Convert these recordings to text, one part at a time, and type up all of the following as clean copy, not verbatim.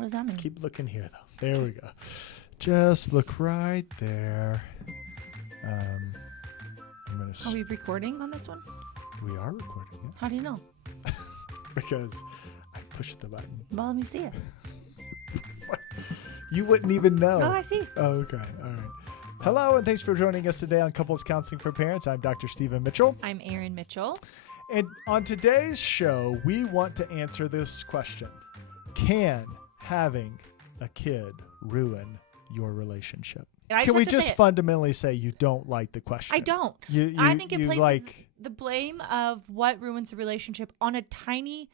What does that mean? Keep looking here, though. There we go. Just look right there. I'm gonna. Are we recording on this one? We are recording it How do you know? because I pushed the button. Well, let me see it. You wouldn't even know. Oh, I see. Oh, okay. All right. Hello, and thanks for joining us today on Couples Counseling for Parents. I'm Dr. Stephen Mitchell. I'm Erin Mitchell. And on today's show, we want to answer this question. Can having a kid ruin your relationship? Can we just fundamentally say you don't like the question? I don't. I think it places the blame of what ruins a relationship on a tiny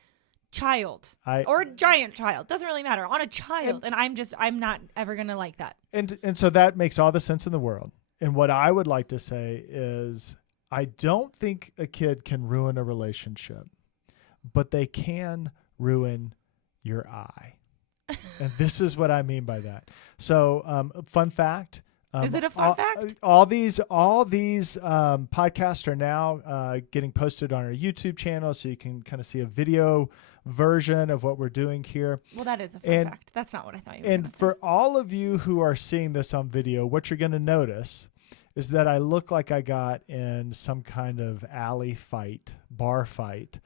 child or a giant child. Doesn't really matter. On a child. And I'm not ever going to like that. And so that makes all the sense in the world. And what I would like to say is I don't think a kid can ruin a relationship, but they can ruin your eye. And this is what I mean by that. So, fun fact. Is it a fun fact? All these podcasts are now getting posted on our YouTube channel, so you can kind of see a video version of what we're doing here. Well, that is a fun fact. That's not what I thought you were going to say. And for all of you who are seeing this on video, what you're going to notice is that I look like I got in some kind of alley fight, bar fight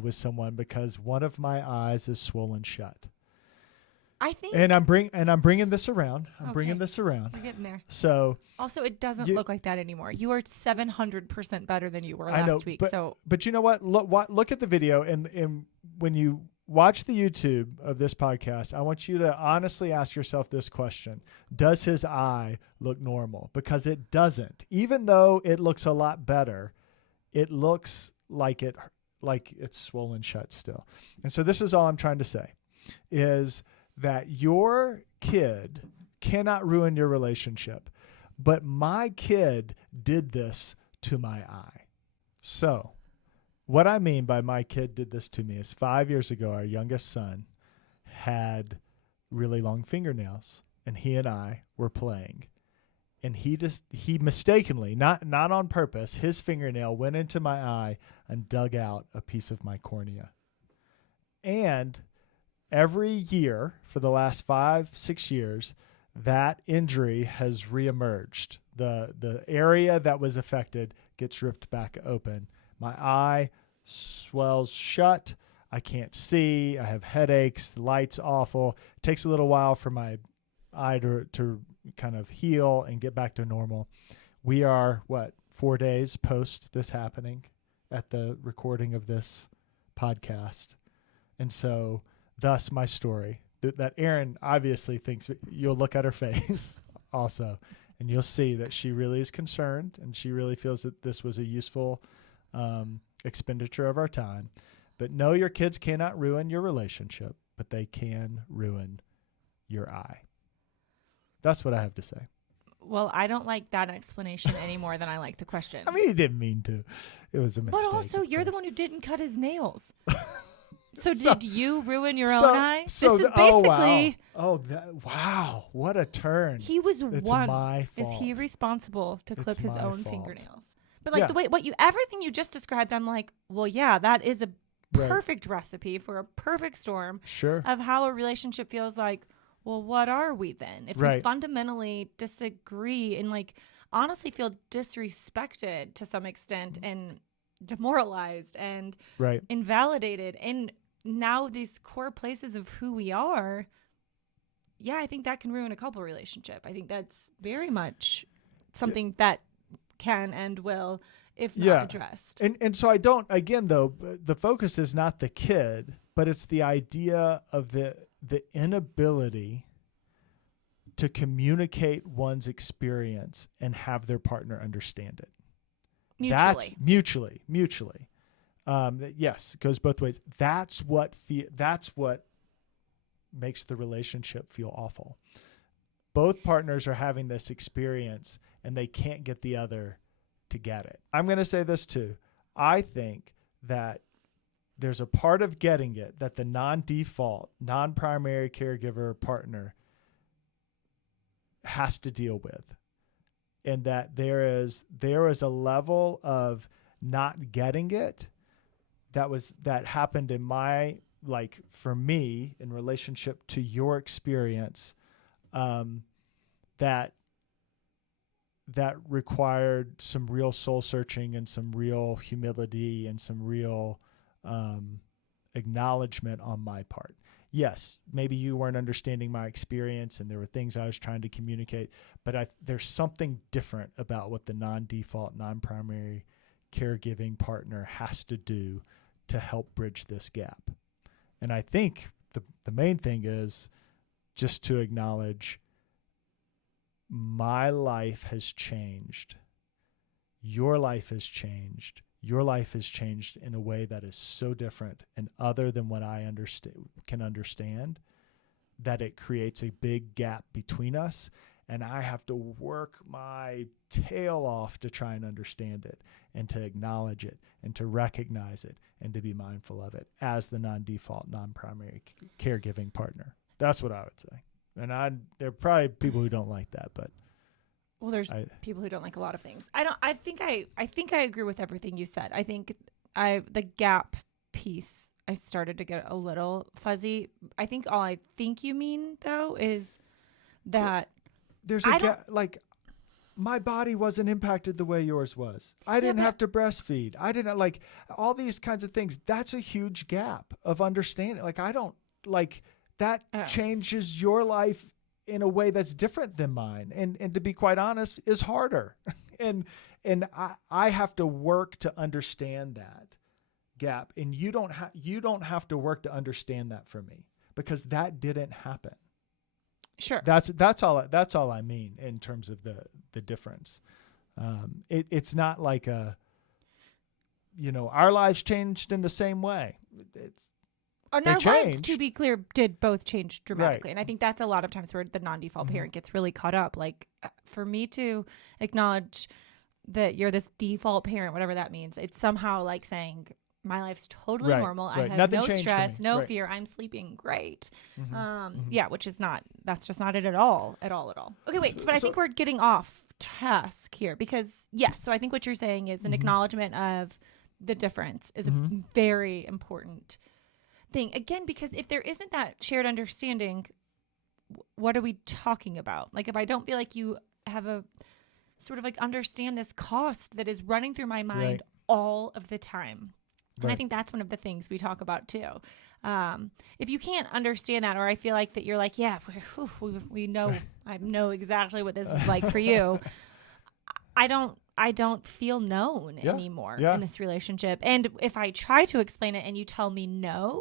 with someone because one of my eyes is swollen shut. I think, and I'm bringing this around. Bringing this around. We're getting there. So also, it doesn't look like that anymore. You are 700% better than you were last week. But you know what? Look at the video, and when you watch the YouTube of this podcast, I want you to honestly ask yourself this question: does his eye look normal? Because it doesn't. Even though it looks a lot better, it looks like it's swollen shut still. And so this is all I'm trying to say: is that your kid cannot ruin your relationship, but my kid did this to my eye. So what I mean by my kid did this to me is 5 years ago, our youngest son had really long fingernails, and he and I were playing, and he mistakenly, not on purpose, his fingernail went into my eye and dug out a piece of my cornea. And every year for the last 5-6 years, that injury has reemerged. The area that was affected gets ripped back open. My eye swells shut. I can't see. I have headaches. The light's awful. It takes a little while for my eye to kind of heal and get back to normal. We are, 4 days post this happening at the recording of this podcast. And so thus my story that Erin obviously thinks. You'll look at her face also, and you'll see that she really is concerned, and she really feels that this was a useful expenditure of our time. But no, your kids cannot ruin your relationship, but they can ruin your eye. That's what I have to say. Well, I don't like that explanation any more than I like the question. I mean, he didn't mean to. It was a mistake. But also, you're the one who didn't cut his nails. So did you ruin your own eye? This is basically. Wow. What a turn. He was it's one. My fault. Is he responsible to clip his own fault. fingernails? But the way everything you just described, I'm like, well, yeah, that is a perfect recipe for a perfect storm of how a relationship feels like. Well, what are we then? If we fundamentally disagree and honestly feel disrespected to some extent and demoralized and invalidated, and now these core places of who we are, I think that can ruin a couple relationship. I think that's very much something that can and will, if not addressed. And so I don't, again, though, the focus is not the kid, but it's the idea of the inability to communicate one's experience and have their partner understand it. Mutually. Yes, it goes both ways. That's what makes the relationship feel awful. Both partners are having this experience and they can't get the other to get it. I'm going to say this too. I think that there's a part of getting it that the non-default, non-primary caregiver partner has to deal with. And that there is a level of not getting it that happened in my like for me in relationship to your experience, that required some real soul searching and some real humility and some real acknowledgement on my part. Yes, maybe you weren't understanding my experience and there were things I was trying to communicate, but there's something different about what the non-default, non-primary caregiving partner has to do to help bridge this gap. And I think the main thing is just to acknowledge my life has changed. Your life has changed. Your life has changed in a way that is so different and other than what I can understand, that it creates a big gap between us. And I have to work my tail off to try and understand it and to acknowledge it and to recognize it and to be mindful of it as the non-default, non-primary caregiving partner. That's what I would say. And there are probably people who don't like that, but well, there's people who don't like a lot of things. I think I agree with everything you said. I think the gap piece, I started to get a little fuzzy. I think all I think you mean though is that there's a gap. Like my body wasn't impacted the way yours was. I didn't have to breastfeed. I didn't like all these kinds of things. That's a huge gap of understanding. Like I don't like that changes your life in a way that's different than mine. And to be quite honest, is harder. and I have to work to understand that gap. And you don't have to work to understand that for me because that didn't happen. Sure. That's all I mean in terms of the difference. It's not like our lives changed in the same way. And our lives, to be clear, did both change dramatically. Right. And I think that's a lot of times where the non-default parent gets really caught up. Like for me to acknowledge that you're this default parent, whatever that means, it's somehow like saying my life's totally normal. I have no stress, no fear. I'm sleeping great. Yeah, which is that's just not it at all. Okay, wait. But I think we're getting off task here because yes. So I think what you're saying is an acknowledgement of the difference is a very important thing. Again, because if there isn't that shared understanding, what are we talking about? Like if I don't feel like you have a sort of like understand this cost that is running through my mind all of the time. And I think that's one of the things we talk about too. If you can't understand that, or I feel like that you're like, yeah, we know, I know exactly what this is like for you. I don't feel known anymore in this relationship. And if I try to explain it and you tell me no,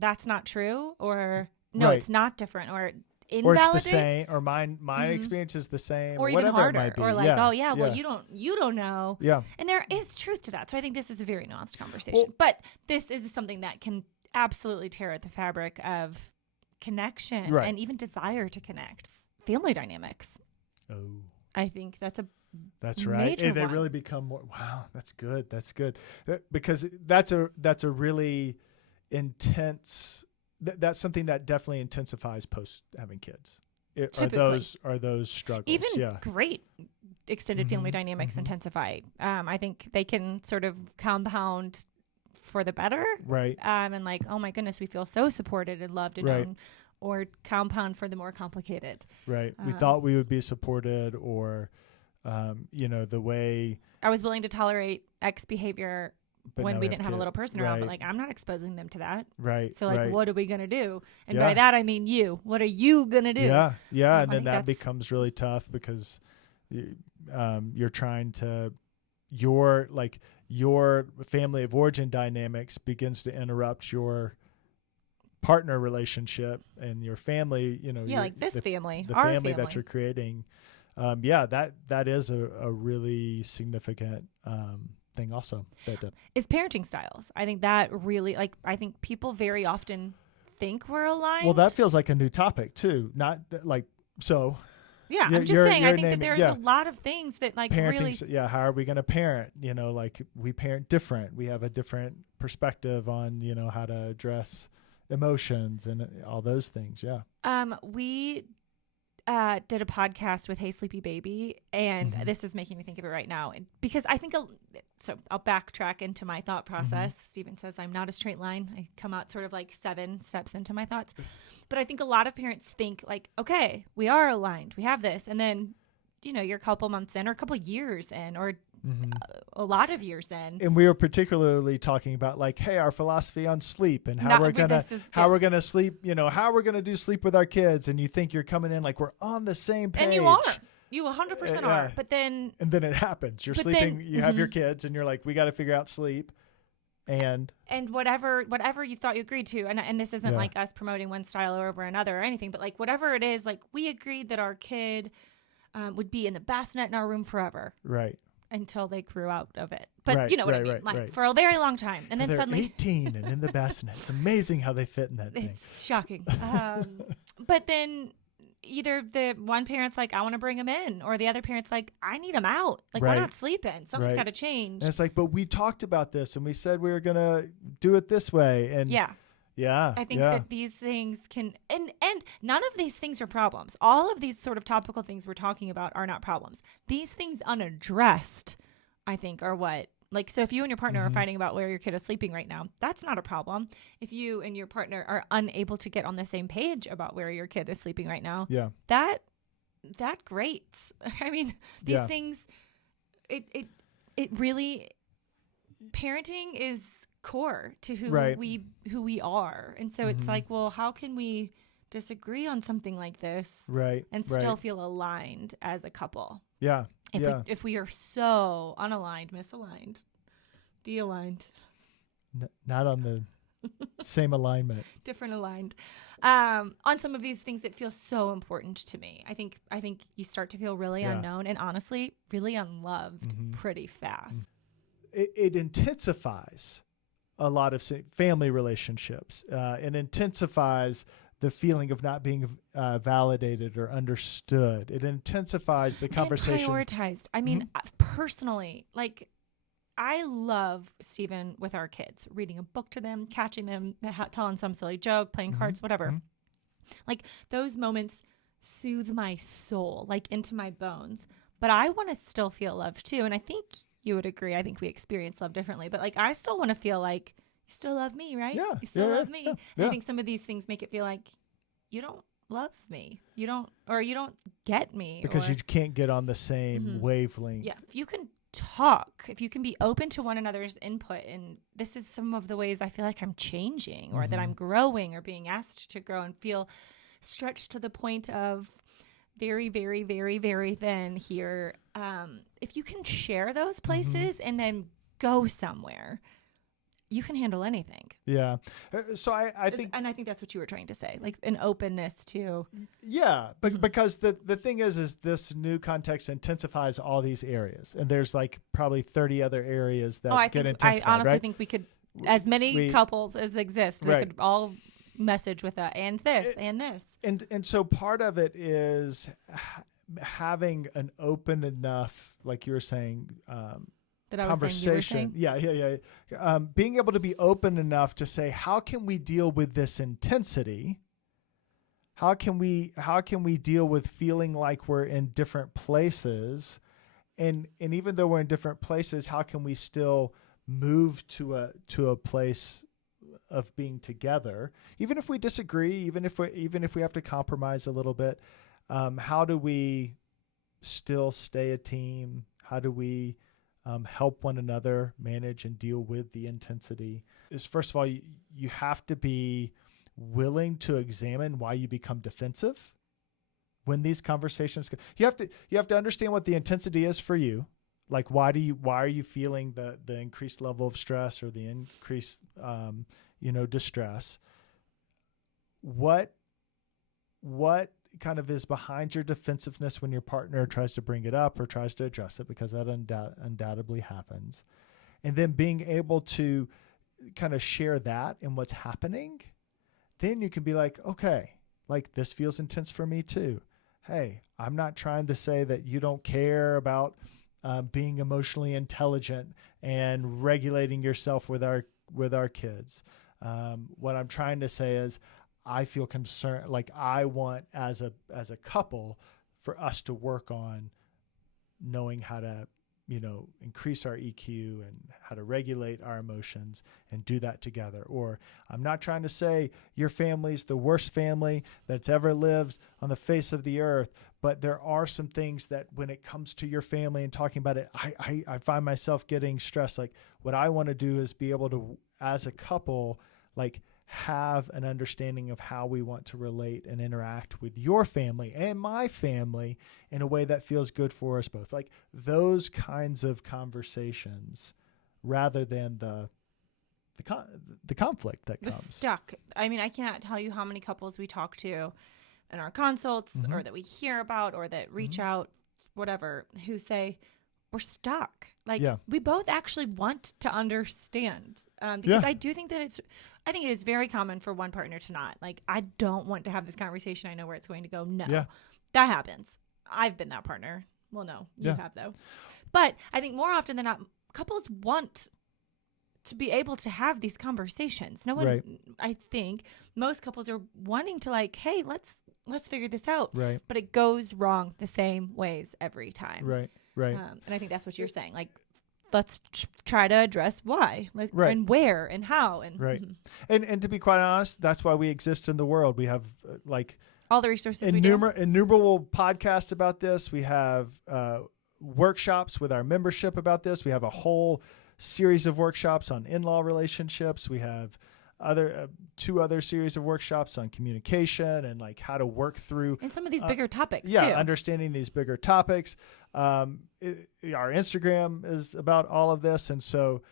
that's not true, or no, it's not different, or invalidate, or it's the same, or my experience is the same, or even whatever harder, it might be. Or like, well, you don't know. Yeah. And there is truth to that. So I think this is a very nuanced conversation. But this is something that can absolutely tear at the fabric of connection and even desire to connect. Family dynamics. Oh. I think that's right. They really become more. Wow, that's good. That's good. Because that's a really intense. That's something that definitely intensifies post having kids. Are those struggles? Even great extended family dynamics intensify. I think they can sort of compound for the better. Right. And like, oh my goodness, we feel so supported and loved and known. Or compound for the more complicated. Right. We thought we would be supported, or the way I was willing to tolerate X behavior when we didn't have a little person around, but like I'm not exposing them to that. Right. So like, what are we gonna do? And by that I mean you. What are you gonna do? Yeah. Yeah. And then that becomes really tough because you're trying to your family of origin dynamics begins to interrupt your partner relationship and your family. Like this family, the our family that you're creating. That is a really significant thing also. Is parenting styles. I think that really, I think people very often think we're aligned. Well, that feels like a new topic too. Not so. Yeah, I'm just saying. I think that there's a lot of things that parenting, really. Yeah, how are we going to parent? We parent different. We have a different perspective on how to address emotions and all those things. Yeah. We did a podcast with Hey Sleepy Baby, and this is making me think of it right now. Because I think, so I'll backtrack into my thought process. Stephen says I'm not a straight line. I come out sort of like 7 steps into my thoughts. But I think a lot of parents think like, okay, we are aligned. We have this. And then, you're a couple months in or a couple years in or a lot of years in. And we were particularly talking about like, hey, our philosophy on sleep and how we're going to sleep, how we're going to do sleep with our kids. And you think you're coming in like we're on the same page. And you are. You 100% are. But then. And then it happens. You're sleeping, you have your kids and you're like, we got to figure out sleep. And whatever you thought you agreed to. And this isn't like us promoting one style over another or anything. But like whatever it is, like we agreed that our kid would be in the bassinet in our room forever. Right. Until they grew out of it. But you know what I mean? Like for a very long time. And then they're suddenly 18 and in the bassinet. It's amazing how they fit in that thing. It's shocking. But then either the one parent's like, I want to bring him in, or the other parent's like, I need him out. Like we're not sleeping. Something's got to change. And it's like, but we talked about this and we said we were going to do it this way. And yeah. I think that these things can, and none of these things are problems. All of these sort of topical things we're talking about are not problems. These things unaddressed, I think, are what, like, so if you and your partner are fighting about where your kid is sleeping right now, that's not a problem. If you and your partner are unable to get on the same page about where your kid is sleeping right now, that grates. I mean, these things, it really, parenting is core to who we are. And so it's like, well, how can we disagree on something like this and still feel aligned as a couple? If we are so unaligned, misaligned, de-aligned, not on the same alignment, different aligned, on some of these things that feel so important to me, I think you start to feel really unknown and honestly really unloved pretty fast. It intensifies a lot of family relationships. It intensifies the feeling of not being validated or understood. It intensifies the conversation. Prioritized. I mean, personally, like I love Stephen with our kids, reading a book to them, catching them, telling some silly joke, playing cards, whatever. Like those moments soothe my soul, like into my bones. But I want to still feel loved too. And I think you would agree. I think we experience love differently, but like I still want to feel like you still love me, right? Yeah, you still love me. And I think some of these things make it feel like you don't love me. You don't get me. Because you can't get on the same wavelength. Yeah. If you can talk, if you can be open to one another's input, and this is some of the ways I feel like I'm changing or that I'm growing or being asked to grow and feel stretched to the point of very, very, very, very thin here. If you can share those places and then go somewhere, you can handle anything. Yeah. So I think, and I think that's what you were trying to say, like an openness to. Yeah, but because the thing is this new context intensifies all these areas, and there's like probably 30 other areas that get intensified. I honestly think we could, as many couples as exist, we could all message with and this and this. And so part of it is having an open enough, like you were saying, conversation. Being able to be open enough to say, how can we deal with this intensity? How can we deal with feeling like we're in different places? And even though we're in different places, how can we still move to a place of being together, even if we disagree, even if we have to compromise a little bit? How do we still stay a team? How do we help one another manage and deal with the intensity? Is first of all, you have to be willing to examine why you become defensive when these conversations go. You have to understand what the intensity is for you. Like, why are you feeling the increased level of stress or the increased distress? What kind of is behind your defensiveness when your partner tries to bring it up or tries to address it, because that undoubtedly happens. And then being able to kind of share that and what's happening, then you can be like, okay, like this feels intense for me too. Hey, I'm not trying to say that you don't care about being emotionally intelligent and regulating yourself with our kids. What I'm trying to say is, I feel concerned, like I want as a couple for us to work on knowing how to, increase our EQ and how to regulate our emotions and do that together. Or I'm not trying to say your family's the worst family that's ever lived on the face of the earth, but there are some things that when it comes to your family and talking about it, I find myself getting stressed. Like what I want to do is be able to, as a couple, like have an understanding of how we want to relate and interact with your family and my family in a way that feels good for us both. Like those kinds of conversations rather than the conflict that comes. Stuck. I mean, I cannot tell you how many couples we talk to in our consults or that we hear about or that reach out, whatever, who say, we're stuck. Like we both actually want to understand because I do think that I think it is very common for one partner to not. Like, I don't want to have this conversation. I know where it's going to go. No, that happens. I've been that partner. Well, no, you have though. But I think more often than not, couples want to be able to have these conversations. No one, I think most couples are wanting to like, hey, let's figure this out. Right. But it goes wrong the same ways every time. Right. And I think that's what you're saying. Like, let's try to address why, and where, and how, and and to be quite honest, that's why we exist in the world. We have like all the resources, innumerable podcasts about this. We have workshops with our membership about this. We have a whole series of workshops on in-law relationships. We have two other series of workshops on communication and like how to work through and some of these bigger topics too. Understanding these bigger topics. Our Instagram is about all of this, and so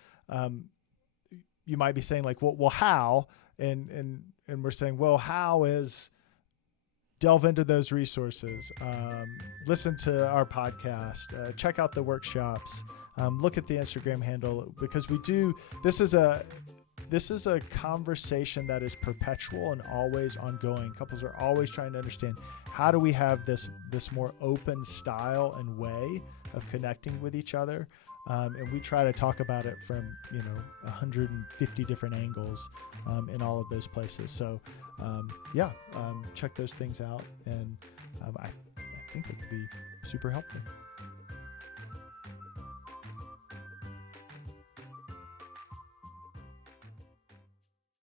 you might be saying like, well, how? And we're saying, well, how is delve into those resources, listen to our podcast, check out the workshops, look at the Instagram handle, because we do. This is a conversation that is perpetual and always ongoing. Couples are always trying to understand, how do we have this more open style and way of connecting with each other? And we try to talk about it from 150 different angles in all of those places. So check those things out, and I think they could be super helpful.